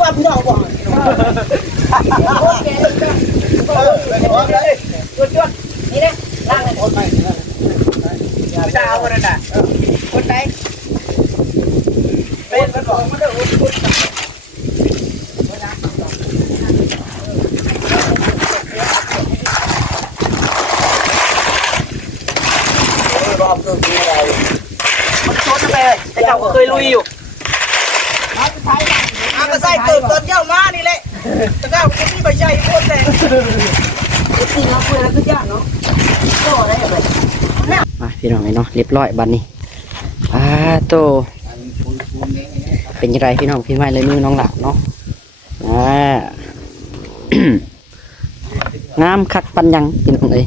ว่าพี่น้องบอกโอเคจุดนี่นะล่างให้คนไปจะเอาคนนั้นคนไหนเป็นคนบอกมันจะอุ่นรอบตัวนี้อะไรมันชนไปเลยไอ้เจ้าก็เคยลุยอยู่อาก็ใส่เติมตอนเย้ามานี่แหละแต่เจ้าก็มีใบใหญ่โคตรแรงจริงๆแล้วคุยแล้วทุกอย่างเนาะก็ได้แบบมาพี่น้องเนาะเรียบร้อยบัดนี้โตเป็นยังไงพี่น้องพี่ไม้เลยมือน้องหลักเนาะงามคักปันยังพี่น้องเอ้ย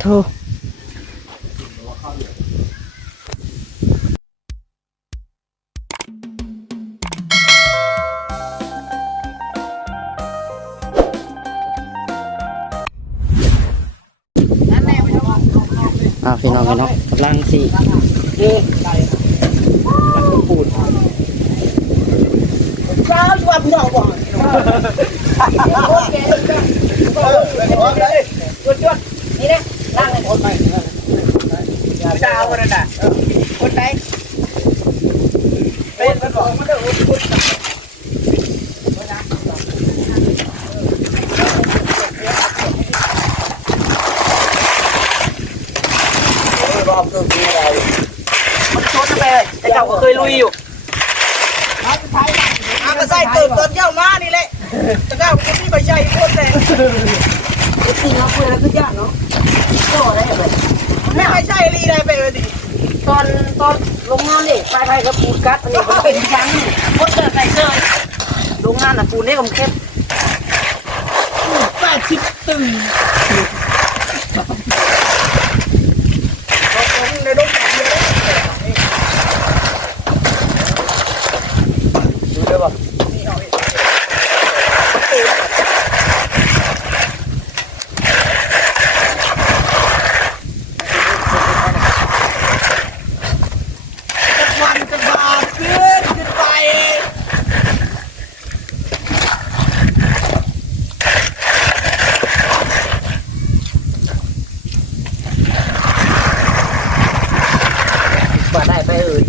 โตพี่น้องเนาะกำลังสิปูดเจ้าว่าพี่น้องบอกโอเคจุดนี่นะล่างให้คนไปจะเอาคนนั้นคนไหนเป็นคนบอกมันจะอุ่นรอบตัวนี้อะไรมันชนไปเลยไอ้เจ้าก็เคยลุยอยู่อาก็ใส่เติมตอนเย้ามานี่แหละแต่เจ้าก็มีใบใหญ่โคตรแรงจริงๆแล้วคุยแล้วทุกอย่างเนาะก็ได้แบบไม่ใช่รีได้ไปเลยดิตอนลงงานนี่ไปกับปูกัดอันนี้มันเป็นยังคนเจอใส่เสื้อลงงานน่ะปูนี่ก็เข้ม80 ตึงในรถแบบนี้ดูได้ป่ะนี่เอาอีกวันจะบาดขึ้นไปบาดได้ไปเอ่ย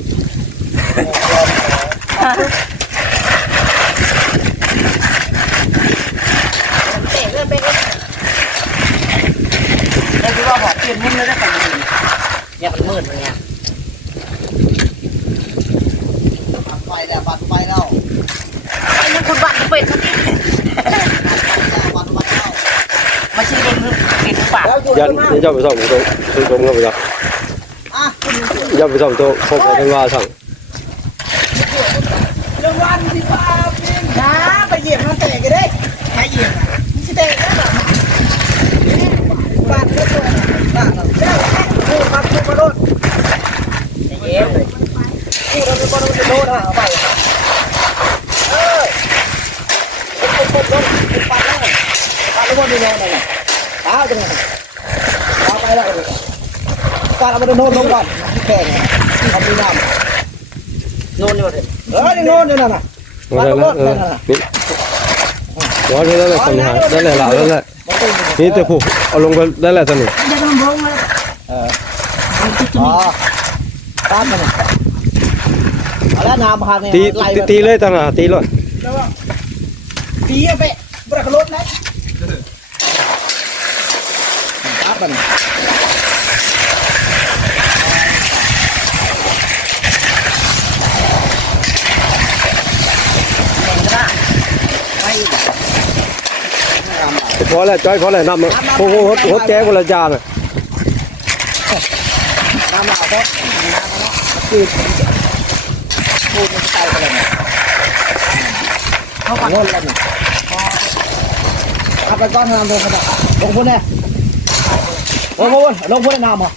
เตะเลื่อนไปเองแล้วคิดว่าหอบเปลี่ยนมุมเลยได้แต่ไม่เนี่ยมันมืดมันเนี่ยบัดไฟแล้วบัดไฟแล้วไอ้นั่นคุณบัดเป็ดเขาดิบัดไฟแล้วมาชิมเป็นเป็ดปากยันย่าไปส่องตัวตรงเข้าไปจ้ะย่าไปส่องตัวพบกันว่าสั่งเรื่องวันที่ฟ้าพิมนะไปเหยียบมันแตกกันได้ใครเหยียบอ่ะมันจะแตกได้หรอบ้านก็ตัวบ้านเราใช่พูดมาโดนเย็บพูดเราเป็นคนจะโดนเอาไปคนโดนปัดแล้วปัดแล้วคนดูแลหน่อยเท้าจังเลยเท้าไปแล้วการเอาไปโดนลงก่อนแข่งเอาไปน้ำโน่นอยู่เลยนี่โน่นอยู่นั่นน่ะมาตรถนั่นน่ะนี่ร้อนได้เลยคนหาได้เลยหล่าได้เลยนี่จะผูกเอาลงไปได้เลยสนุกตามมันแล้วน้ำพันเนี่ยตีเลยตั้งอ่ะตีเลยตีไปบริขารถนะตามมันพอแล้วจ้อยพอแล้วน้ำโอ้โหหดแก้คนละจานอ่ะน้ำเหล่าเพราะน้ำมันคือพูดมันใส่ไปเลยเขาปัดเงินแล้วนี่เอาไปก้อนน้ำลงกันลงพุ่นเนี่ยลงพุ่นน้ำอ่ะ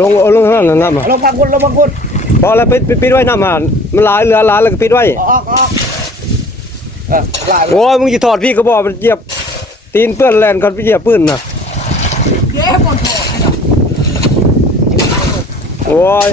ลงเท่านั้นน้ำอ่ะลงพังพุ่นพอแล้วปิดไว้น้ำอ่ะมันลายเรือลายแล้วก็ปิดไว้ออกโอ้ยมึงจะถอดพี่ก็บอกมันเหยียบตีนเปื้อนแลนก่อนไปเหยียบปืนนะเย้หมดโโอ้ย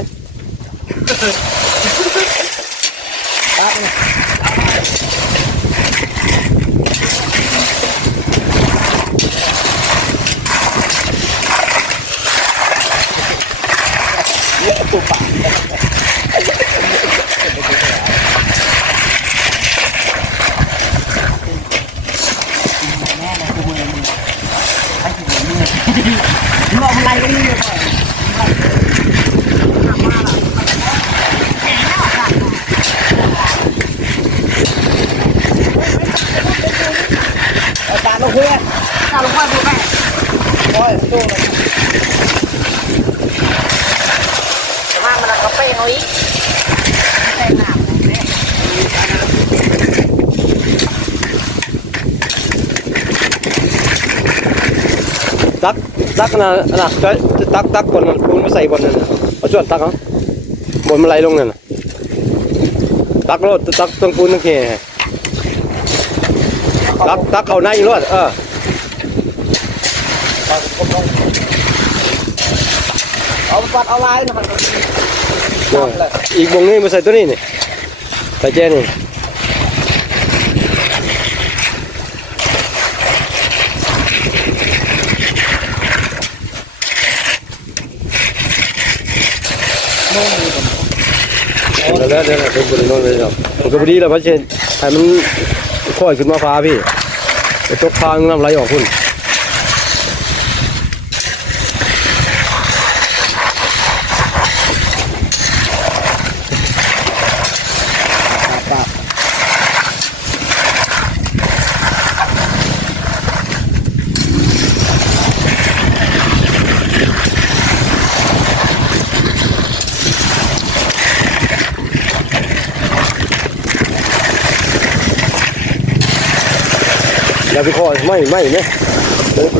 โตเลยแต่ว่ามันก็เป้งเอาอีกแป้งหนาแน่ ตักนะตักบนมันปูนมาใส่บนนั่นเอาส่วนตักเอาบนมันไหลลงนั่นตักรถตักต้องปูนตั้งแค่ตักเอาในรถเอาปัดเอาลายนะมันอีกวงนี้มาใส่ตัวนี้นี่ใส่แจนี่แล้วเป็นบริโนเลยครับผมก็พอดีแล้วพัชเชนให้มันค่อยขึ้นมาฟ้าพี่ไปตกทางน้ำไหลออกคุณอย่าไปขอไม่เนี่ย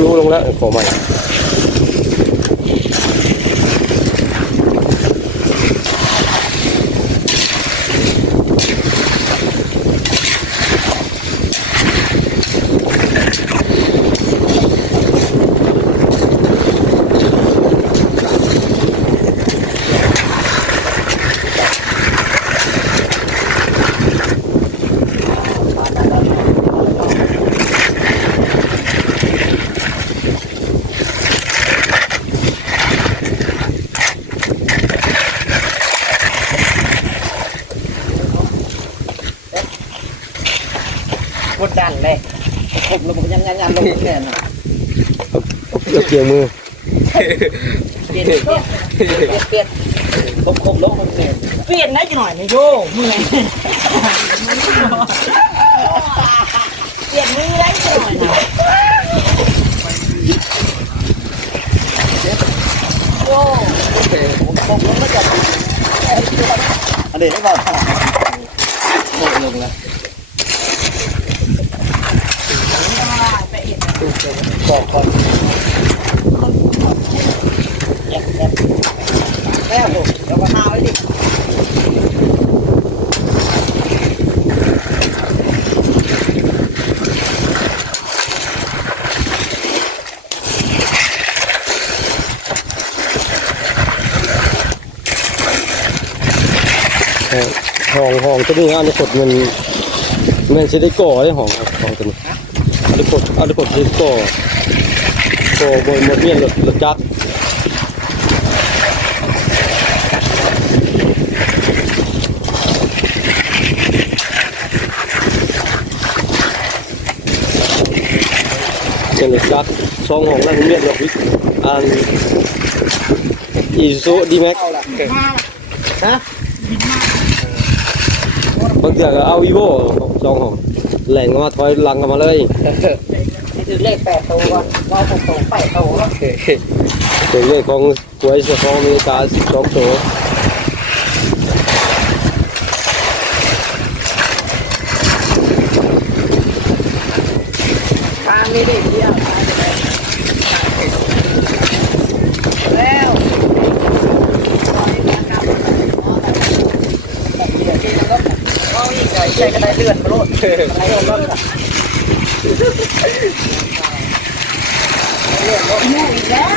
รู้ลงแล้วขอไม่กดดันเลยผมเราบอกยันลงแขนเอาเกี่ยวมือเปลี่ยนคมลงมันเปลี่ยนได้หน่อยนี่โย่มือไงเปลี่ยนมือได้หน่อยนะโย่ผมลงมาจากอันเด็กได้เปล่าลงแล้วบอกก่อนแล้วผมเดี๋ยวมาหาไว้ดิห้องตัวนี้อันนี้กดมันจะได้ก่อได้ห้องตัวนี้อันนี้กดจะก่อบนหมดเนี่ยรถจักรเป็นรถจักรสองห้องนั่นเนี่ยรถวิอันอีซูดีแม็กนะบางทีก็เอาอีโว่สองห้องแหล่งมาถอยหลังกันมาเลยนี่คือเลข8 ตัวก่อนเรา6 8 ตัวแล้วเป็นเลขของหวยสหรัฐอเมริกา12 ตัวทางนี้ดิเดียวแล้วใช่ก็ได้เลื่อนมาโลดอะไรโดนรถอ่ะเลื่อนรถอยู่อีกแล้ว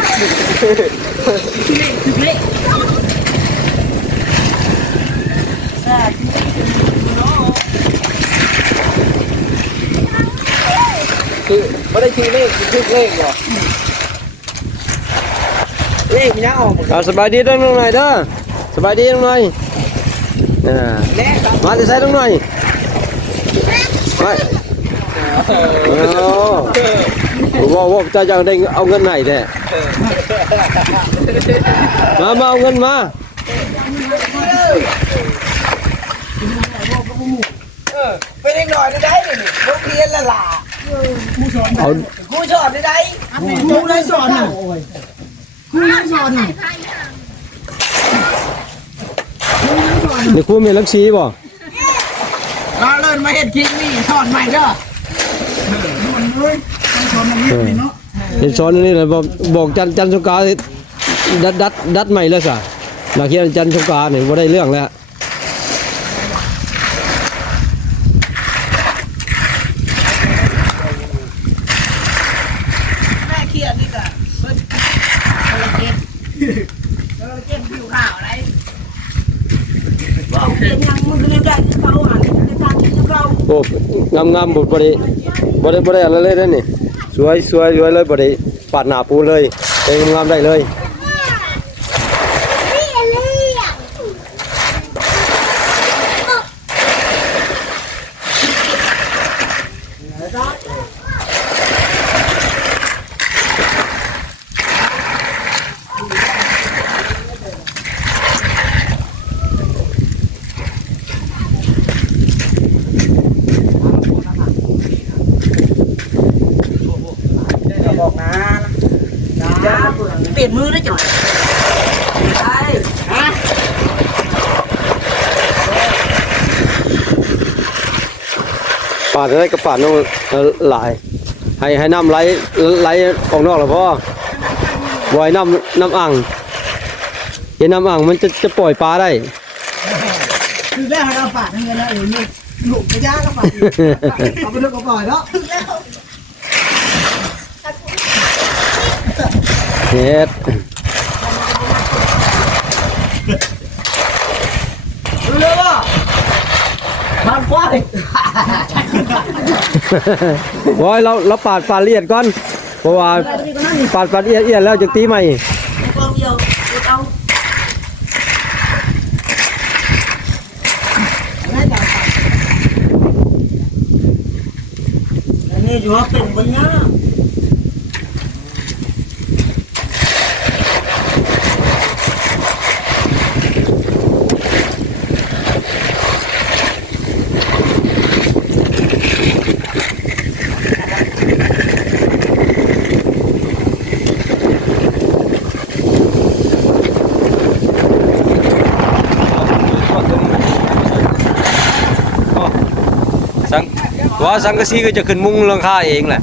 เละคือไม่ได้ชื่อเลขคือเลขหรอเลขมันยังออกสบายดีน้องหน่อยเด้อสบายดีน้องหน่อยมาจะใส่น้องหน่อยว่าจะยังได้เอาเงินไหนแท้มาเอาเงินมาไปเล็กหน่อยได้ดิลูกเรียนละล่ะเอา กูสอนได้กูได้สอนน่ะกูได้สอนน่ะ เดี๋ยวครูมีลักษีบ่ เราเริ่มมาเห็นคลิปนี่สอนใหม่เด้อมันเลยต้องสอนมันนี่เนาะ เห็นสอนนี่แหละบอกจันทร์สงกรานต์ดัดใหม่แล้วซะหลักเรียนจันทร์สงกรานต์นี่บ่ได้เรื่องแล้ว แม่เครียดนี่ก็เพิ่นเก็บผิวขาวอะไรบอกเป็นยังมึงก็ยังได้ที่เขาอ่ะในทางที่เรา โอ้งามบ่ได้อะไรเลยเด้อนี่สวยเลยบ่ได้ปาดหน้าปูเลยได้งามได้เลย บอกนะจ้าเปลี่ยนมือได้จ่อยใช่ฮะ ปาดอะไรก็ปาดน้องหลายให้น้ำไหลออกนอกแล้วพ่อบ่อยน้ำอ่างเห็นน้ำอ่างมันจะปล่อยปลาได้ คือแรกเราปาดให้เงินแล้วเดี๋ยวนี้หลุดไม่ยากก็ปาดเอาไปเรื่องก็ปล่อยแล้ว เฮ็ด รู้เลยว่ามันควาย โอ้ยเราปาดละเอียดก่อนเพราะว่าปาดเอียดแล้วจะตีใหม่ กองเดียวเอาอันนี้อยู่ว่าเป็นปัญญา สังกะสีก็จะขึ้นมุ้งหลังคาเองแหละ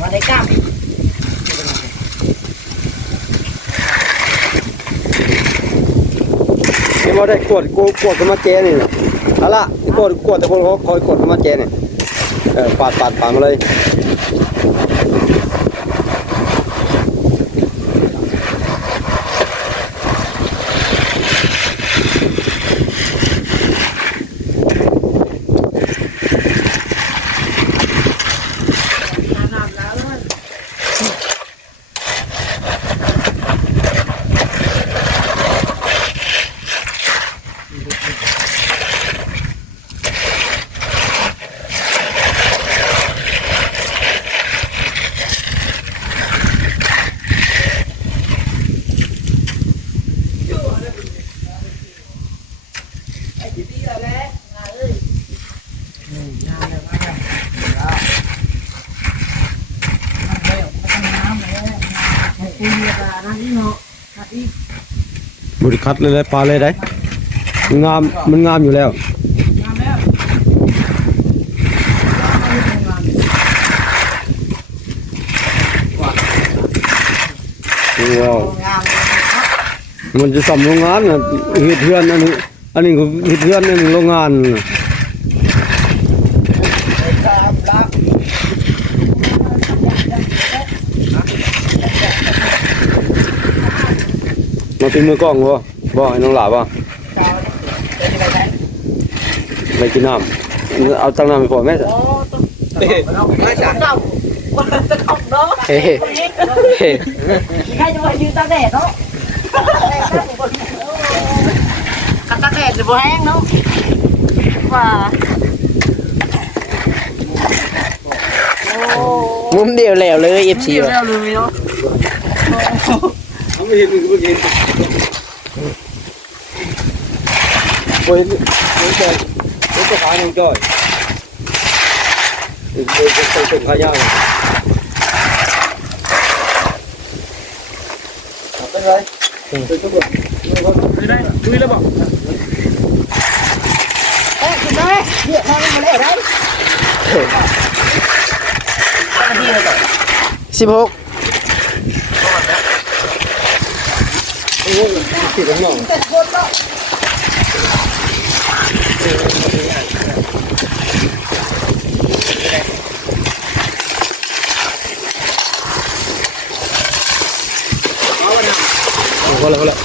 วันได้กล้าม นี่บ่ได้กดกันมาเจนี่น่ะเอาล่ะกดแต่คนเขาคอยกดกันมาเจนี่ปาดมาเลย ปูเมียตานะที่เนาะนะที่ บริคัดเลยปลาเลยได้มันงามอยู่แล้ว งามแล้วว้าว งาม มันจะสำโรงงานนะเฮ็ดเฮือนอันนี้ก็เฮ็ดเฮือนอันนี้โรงงานน่ะ มาเป็นมือกล้องบ่ให้น้องหลาบ่ไปกินน้ำเอาตั้งน้ำไปพอแม่จ้ะ ไม่ใช่เก่าจะขอบเนาะ เฮ้เฮ้ ใครจะมายืนตาแดดเนาะตาแดดจะบ่แห้งเนาะว่า มุมเดียวแล้วเลย FC เที่ยวแล้วเลยเนาะ เอาไม่เห็นมึงก็เห็นโอ้ยจะขายน้องจ้อยจะส่งขายาวเป็นไรเป็นตัวได้ดูแล้วบอก กินได้เนี่ยทางมาเลยได้16 โอ้ยติดข้างนอก แต่คนเนาะ พอแล้วครับ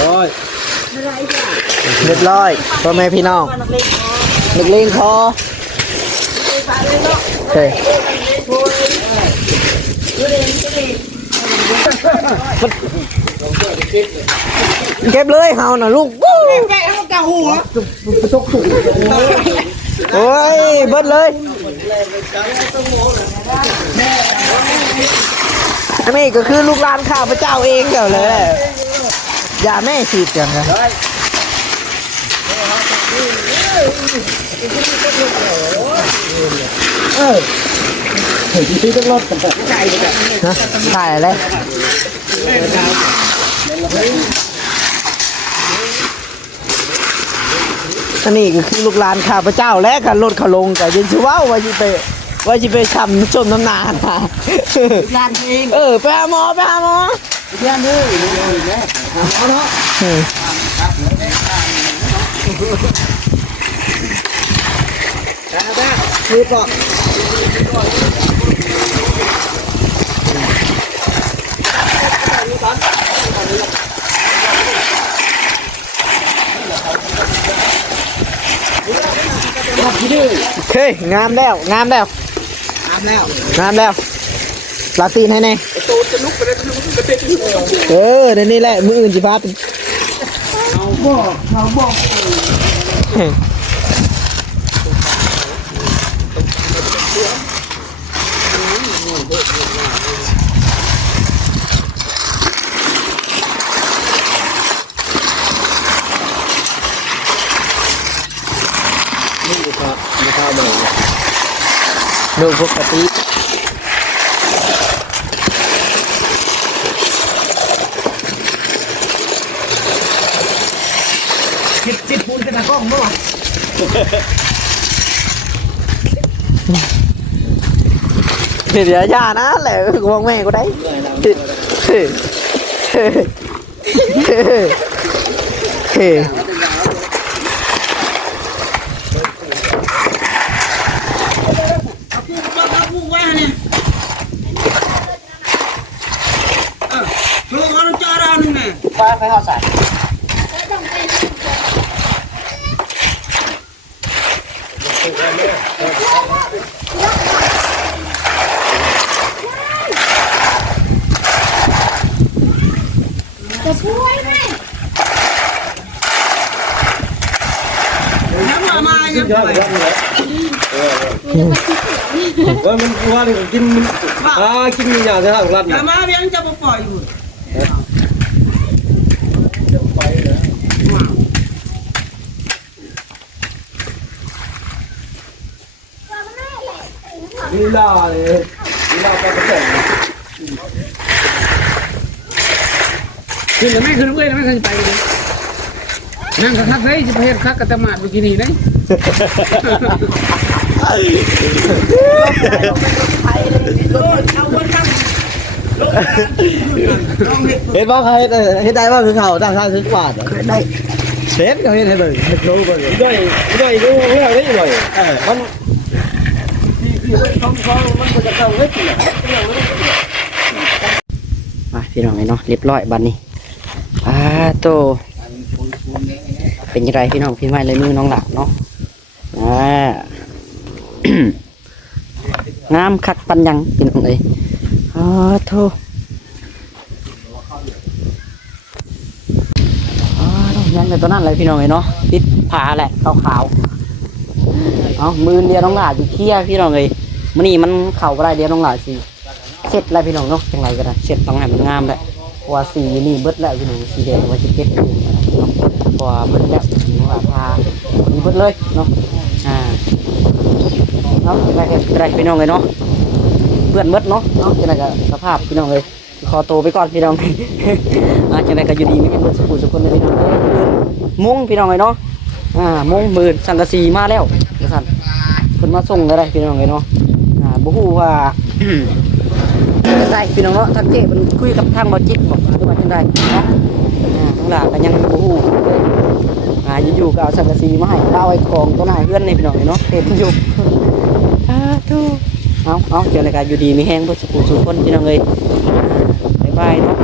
ร้อย เรียบร้อยพ่อแม่พี่น้องนักเลงคอเฮ้ยเก็บเลยเฮาน่ะลูกวู้ แกะให้เก่าหัว โอ้ยเบิดเลยอันนี้ก็คือลูกหลานข้าพเจ้าเองเดี๋ยวเลยอย่าแม่ฉีดกันนะถ่ายอะไรอันนี้ก็คือลูกหลานข้าพเจ้าและกันรถเขาลงกับยินชื่อว่าจะไปทำชมน้ำนานะ ร้านเอง ไปหาหมอ ร้านเลยเอาเนาะคือปอก โอเคงามแล้วงามแล้ว ตามแล้ว งามแล้วลาตีนให้แน่ โตจะลุกไปเลยจะเป็น เดี๋ยวนี้แหละมืออื่นจิพาเป็น เราบอกดูปกติ จิตปูนกระดาษกล้องเมื่อวาน เดี๋ยวอย่านะแหละกวงแม่กูได้เฮ้เราพูดว่าเนี่ยลูกเขาต้องจอดเราหนึ่งเนี่ย ฟ้าไฟเฮาใส่ จะช่วยไหม น้ำมายังไป ว่ามันว่านี่กินกินมีหยาจะทางรัด น้ำมายังจะปล่อยอยู่ ลีลาเลยลีลาปลากระแส คือไม่คือน้ำเอ้ยไม่เคยไปเลยนั่งกับคักเลยจะไปเห็นคักกับตะหมาดบิกินี่เลย เอาคนทำ เห็นบ่เขาเฮ็ดได้บ่คือเขาตั้งทางคือปาดได้เสร็จก็เฮ็ดให้เบิ่งให้โชว์เบิ่ง ด้วยดูเรื่องนี้หน่อยมันที่มันจะเข้าเล็กเนี่ย มาพี่น้องเนาะเรียบร้อยบัดนี้โตเป็นยังไงพี่น้องพี่ไม้เลยมือน้องหลักเนาะงามคักปันยังพี่น้องเอ้ยโตยังแต่ตัวนั้นเลยพี่น้องเอ้ยเนาะติดผาแหละขาวๆเอามือเดียวน้องหลาอยู่เคี้ยพี่น้องเอ้ยมื้อนี้มันเข่าบ่ได้เดียวน้องหลาสิเสร็จแล้วพี่น้องเนาะจังไรก็ได้เสร็จต้องให้มันงามแหละว่าสีนี่เบิดแล้วพี่น้องสีแดงว่าสิเก็บอยู่เนาะเพราะว่าเบิดแล้วน้องหลาพาคนนี้เบิดเลยเนาะเนาะจังไรก็ได้พี่น้องเอ้ยเนาะเปื้อนเบิดเนาะจังไรก็สภาพพี่น้องเอ้ยขอตัวไปก่อนพี่น้องจังไรก็อยู่ดีไม่เป็นสุขสุขคนเลยพี่น้องมุ้งพี่น้องเลยเนาะมุ้งหมื่นสังกะสีมาแล้วเดี๋ยวสั่นคนมาส่งอะไรพี่น้องเลยเนาะบุหูว่า ได้พี่น้องเนาะทางเจ๊มันคุยกับทางบอจิตบอกว่าจังได้เนาะทั้งหลายก็ยังบุหูอยู่กับสังกะสีมาให้เล่าไอ้ของตัวไหนเพื่อนในพี่น้องเลยเนาะเต็มอยู่เอาเจออะไรกันอยู่ดีมีแห้งเพื่อสุขสุขคนพี่น้องเลยบ๊ายบายเนาะ